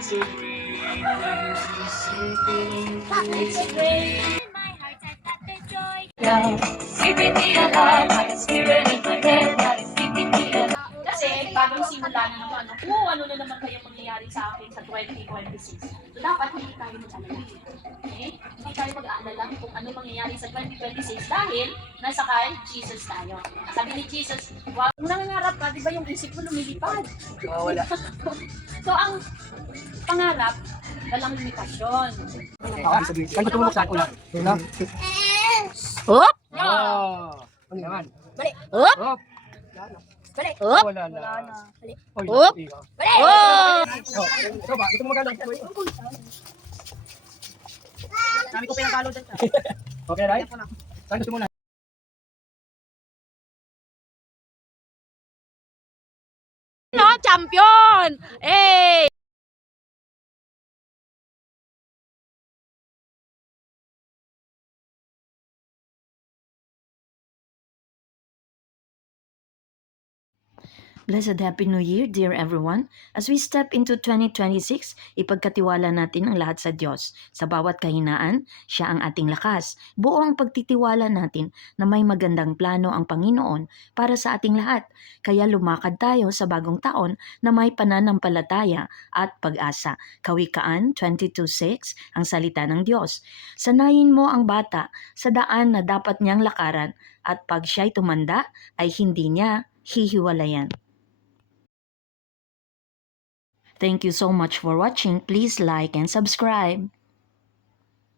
It's a great. My heart has got the joy. Giving me a heart, like a spirit in my head. God is giving me a heart. Kasi bagong simula na naman, ano na naman kayo mangyayari sa akin sa 2026. So dapat hindi tayo mag-alala. Okay? Hindi tayo mag-aalala kung ano mangyayari sa 2026 dahil nasa kay Jesus tayo. Sabi ni Jesus, wag nangangarap ka, di ba yung isip mo lumilipad? Wala. So ang pangarap, walang limitasyon. Saan ko tumulog? Saan ko lang? No? Hop! Ano naman? Hop! Hop! Hop! Wala na. Hop! Hop! Oh! Ikaw ba? Gusto mo magandang? Sabi ko pinakalo dyan siya. Okay, right? Saan gusto mo na? No, champion! Hey! Blessed Happy New Year, dear everyone. As we step into 2026, ipagkatiwala natin ang lahat sa Diyos. Sa bawat kahinaan, Siya ang ating lakas. Buo ang pagtitiwala natin na may magandang plano ang Panginoon para sa ating lahat. Kaya lumakad tayo sa bagong taon na may pananampalataya at pag-asa. Kawikaan 22:6, ang salita ng Diyos. Sanayin mo ang bata sa daan na dapat niyang lakaran at pag siya'y tumanda ay hindi niya hihiwalayan. Thank you so much for watching. Please like and subscribe.